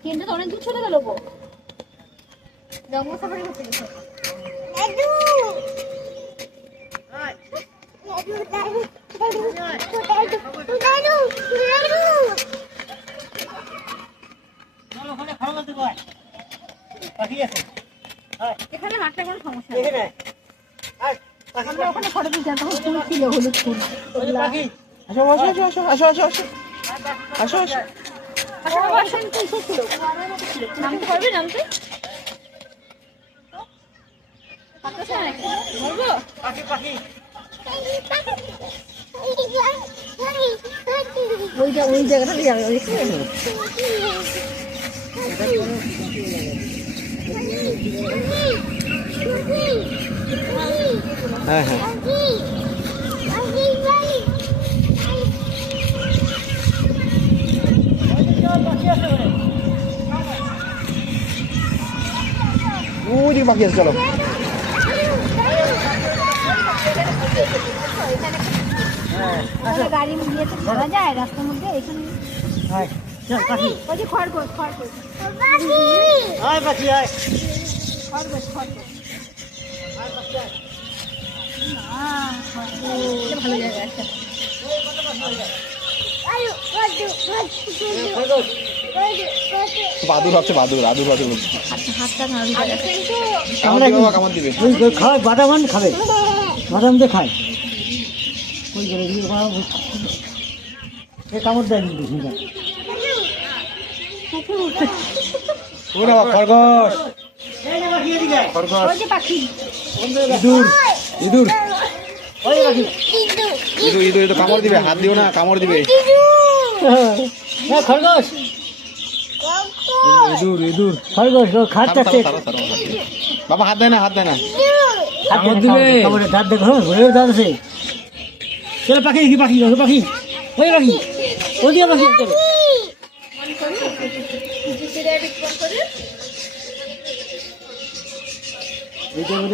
ট্রেনটা তো অনেক দূর চলে গেল গো। জঙ্গল সাফারি করতে গেছে। এখানে হাঁটলে কোনো সমস্যা নেই। আমরা ওখানে ফটো তুলতাম তখন ফুল ছিল, হলুদ ফুল। আসো আসো আসো আসো আসো আসো আসো আসো। নামতে পারবে? নামতে ওই জায়গাটা যাবে। হ্যাঁ হ্যাঁ ওই দিকে বাকি আছে, চলো। গাড়ি নিয়ে তো ঘোরা যায় রাস্তার মধ্যে। এখানে ওই যে খরগোশ খরগোশ খরগোশ খরগোশ। ভালো জায়গা একটা। বাদুর ভাবছে, বাদুর বাদুর বাদুর বলছে। হাতটা নাড়ি যায়। কামড় দিবে। খায় বাদাম খাবে, বাদাম দিয়ে খায়। ওই করে দিয়ে কামড় দেয় কিন্তু ওরে বাবা, খরগোশ খরগোশ, ওই যে পাখি। ইঁদুর ইঁদুর ওই পাখি। ইঁদুর ইঁদুর ইঁদুর কামড় দিবে, হাত দিও না, কামড় দিবে। হ্যাঁ খরগোশ, ইঁদুর ইঁদুর খরগোশ খাচ্ছে। বাবা হাত দেয় না, হাত দেয় না। কামড় দিবে, কামড়ে দাঁত দেখো, ঘুরে দাঁত আছে। চলো পাখি দেখি, পাখি ওই পাখি, ওই পাখি, ওই দিয়ে পাখি। চলো